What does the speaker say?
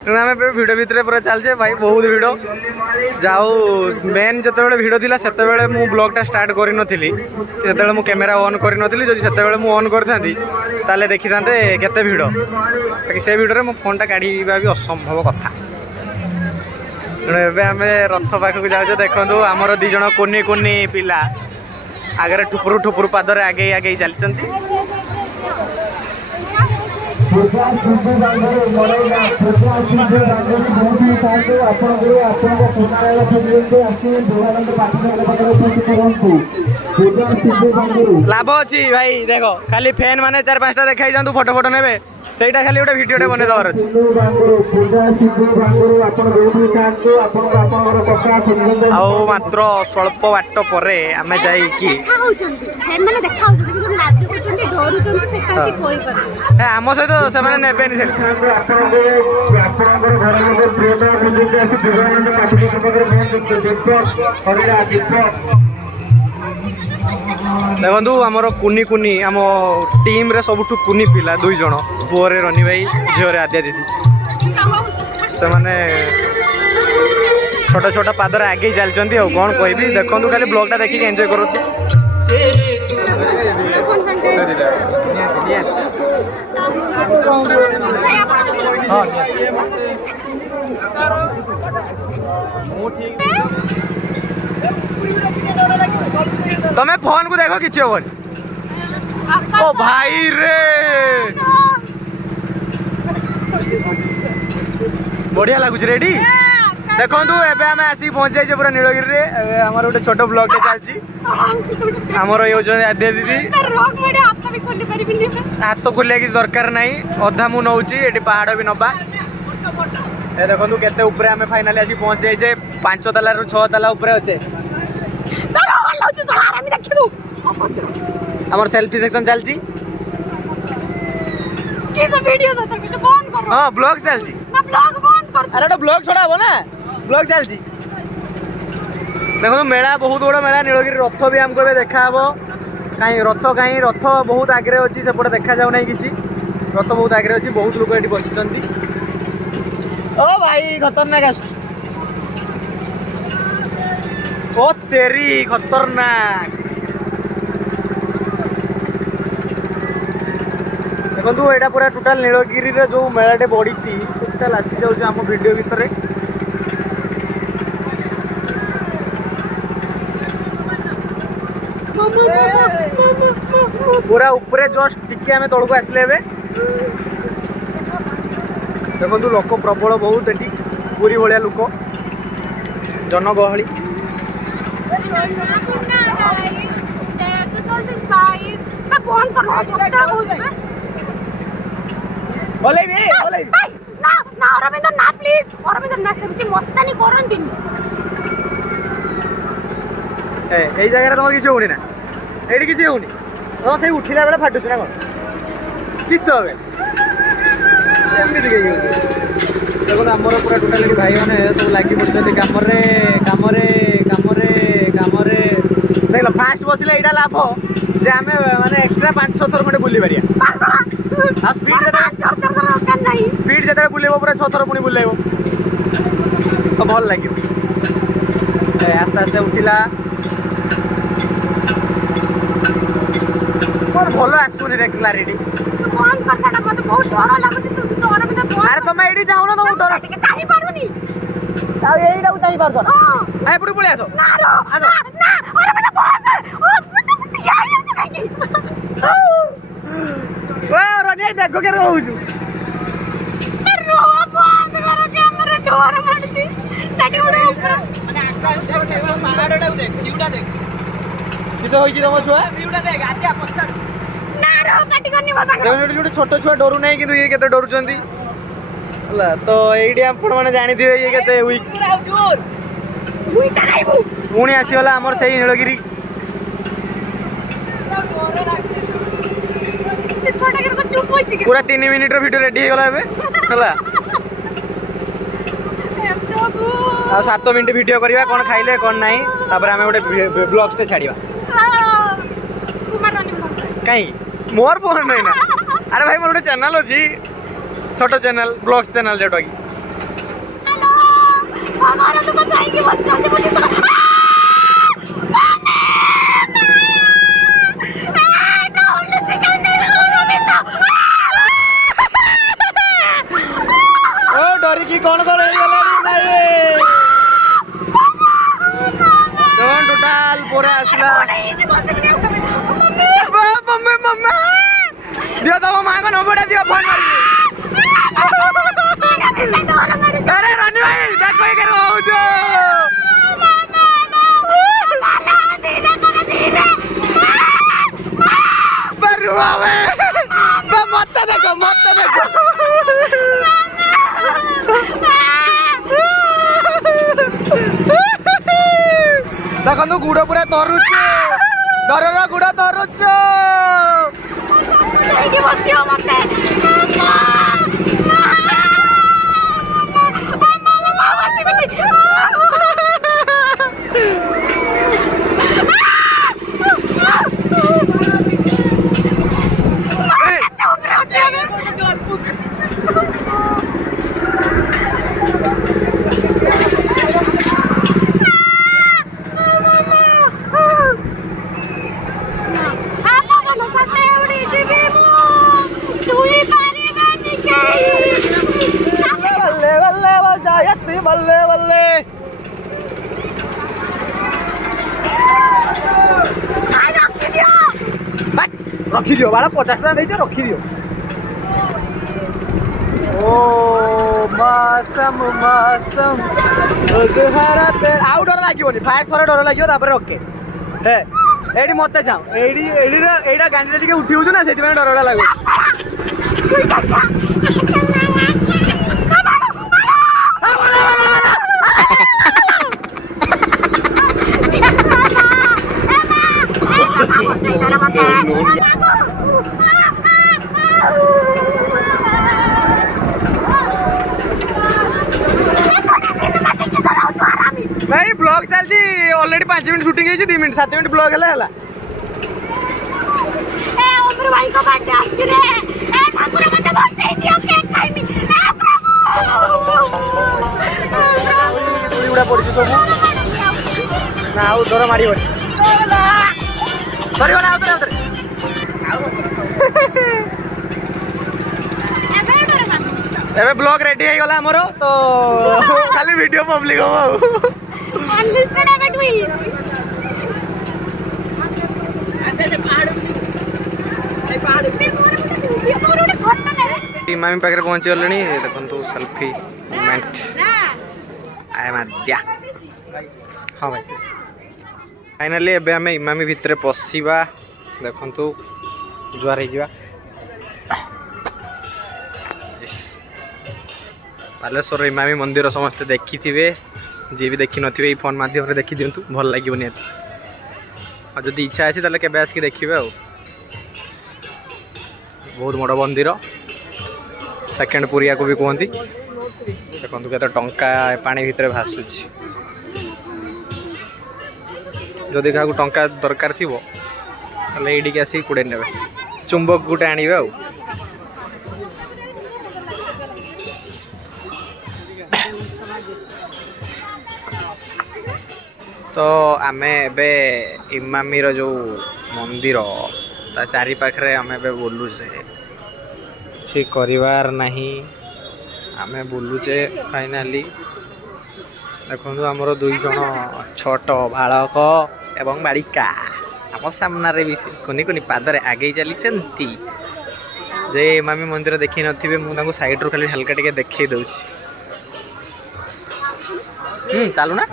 आम भिड भितर पूरा चलचे भाई बहुत भिड जाऊ मेन जो भिड थी से मु ब्लॉगटा स्टार्ट कर मु कैमेरा ऑन कर जो मु ऑन कर देखी था केते भिड बाकी से भिड मो फोन टा काढ़ा भी असंभव कथा एवं आम रथ पाखक जाऊँ देखो आमर दीज कुनी कुनी पिला आगे ठुपुर ठुपुर पादर आगे आगे चलती लाभ अच्छी भाई देख खाली फैन माने 4-5टा देखा जातु फोटो फोटो ने सहीटा खाली गोटे भिडियोटे बनईदेवार अच्छी मात्र स्वल्प बाट पर आम आम सहित से ने देखु आमर कुनी कुनी आम टीम रे सबुठु कुनी पिला 2 जण पुअरे रनी भाई झीरे आद्या दीदी से माने छोटा छोटा पादर आगे चलती और कौन कहबी देखो खाली ब्लॉगटा देखिए एंजॉय करो तमें फोन को देखो किसी हेनी ओ भाई रे बढ़िया लगुच रेडी देखु एबे आम आसिक पहुंच जाइए पूरा नीलगिरी रे आमर गोटे छोट ब्लॉग चलती आमर ये होती आद्या दीदी हाथ खोलिया कि दरकार ना अधा मु नौची ये पहाड़ भी नबा देखो केते ऊपर आम फाइनाली आसिक पहुंच जाइए 5 ताला 6 ताला ऊपर अच्छे आमर सेल्फी सेक्शन चलती हाँ ब्लॉग चलती अरे ब्लॉग छोड़ा हम ना ब्लॉग चलती देखो मेला बहुत बड़ा मेला नीलगिरी रथ भी आमको देखा कहीं रथ बहुत आगे अच्छी सेपटे देखा जाऊना किसी रथ बहुत आगे अच्छी बहुत लोग ये बस ओ भाई खतरनाक ओ तेरी खतरनाक देखो यहाँ पूरा टोटाल नीलगिरी जो मेलाटे बढ़ी टोटाल आसी जाऊँ आम वीडियो भितर पूरा ऊपर जस्ट टिके आम तौक आसले देखो लोक प्रबल बहुत ये पूरी भाया लोक जनगहली এই জায়গায় তোমার কিছু হউনি না এইটি কিছু হউনি তোমার সেই উঠিলা বেলা ফাটুছি না কোন কিছু হবে এমনি দেখুন আমার পুরা টোটালি ভাই মানে সব লাগি পড়ছে কামরে কামরে কামরে কামরে দেখ ফার্স্ট বসিলে এইটা লাভ যে আমি মানে এক্সট্রা 5-6 থর মতে বুলি পারিয়া আর স্পিড যেতে বুলেব পুরা 6 থর পুনি বুলেব তো ভাল লাগিব আস্তে আস্তে উঠিলা কোন ভালো আসুনি রে ক্লারিটি তো কোন করছাটা মতে বহুত ডর লাগুছি তু ডর মতে আরে তুমি এডি যাও না তুমি ডর টিকে চাহি পারুনি তাও এইটা উঠাই পারছো না আই পুড়ি পুড়ি আসো না রো আসো না আরে মতে বস ও তুই টিয়া আইছো কাকি ও রনি দেখো কে রহুছু রো বন্ধ করো ক্যামেরা ডর মারছি সাটি উড়ে উপর মানে আকাশ পাহাড়টা দেখ ভিউটা দেখ किस होइछि तम छुआ व्यूटा देख आज्ञा पछड़ ना रो काटी करनी बसा छोटे छोटे छोट छुआ डरू नै किंतु ये केते डरू चंदी हला तो एडी आपण माने जानि दिबे ये केते वीक वीटा आइबू पुणी आसीवाला हमर सही नीलगिरी से छोटा के चुप होइछि पूरा 3 मिनिट रो वीडियो रेडी हे गला एबे हला प्रभु आ 7 मिनिट वीडियो करबा कोन खाइले कोन नाही तापर हमें गोटे ब्लॉग्स ते छाड़ीबा कहीं मोर फोन नहीं ना अरे भाई मोर गोटे चैनल अच्छी छोट चैनल ब्लॉग्स चैनल जोटा कि हमारा लोग जाएंगे बस जल्दी पुलिस को डरी की कौन कर टोटाल पूरा आसला मम्मी मम्मी दियो तम माँ को नंबर दियो फोन मार अरे रानी भाई देखो ये कर रहा मत देखो देखो गुड़ पूरा तरुच डर गुड़ तरुच बल्ले बल्ले रखी दियो बाला 50 टका देइछ रखी दियो ओ मौसम मौसम ओहराते आउ डर लागियोनी फायर थरे डर लागियो तापर ओके हे एडी मते जाओ एडी एडा गांडी टिके उठी होजु ना सेति में डरडा लागो भाई ब्लॉग चलती already 5 minute shooting 2 minute 7 minute blog है भाई को बर्थडे आछि रे ए ठाकुर मते बचाई दियो केक खाइबी ए प्रभु उड़ा पड़छि सब ना आउ डर मारी बड़ी सॉरी वाला उधर उधर एबे ब्लॉग रेडी हो गला हमरो तो खाली वीडियो पब्लिक हो अनलिस्टेड एबे ट्वी आते से पहाड़ इमामी पाखे पहुंची गले देखो सेल्फी मोमेंट आए माद्या हाँ भाई फाइनाली एबे आम इमामी भितर पशिबा देखु जुआर हो बालेश्वर इमामी मंदिर समस्ते देखी थे जी भी देखी नथिबे फोन माध्यम देखी दिंतु भल लगे निहत और जब इच्छा अच्छी ताले केबे आसिक देखिए आ बहुत बड़ मंदिर सेकेंड पुरिया को भी कहती देखो के टंका पानी भितर भासुची जदि क्या टंका दरकार थी ये आसिक कुड़े ने चुंबक गोटे आणवे आ तो आम ए इमामी जो मंदिर ता चारि पाखे आम बुलुचे किसी कर नहीं आम बुलुचे फाइनाली देखो आमर 2 जन छोट बालक एवं बालिका आम सामने भी कुनि कुनि पादरे आगे चली जे इमामी मंदिर देखी नथिबे मु साइड रू खाली हल्का टिके देखै दउछि चालू ना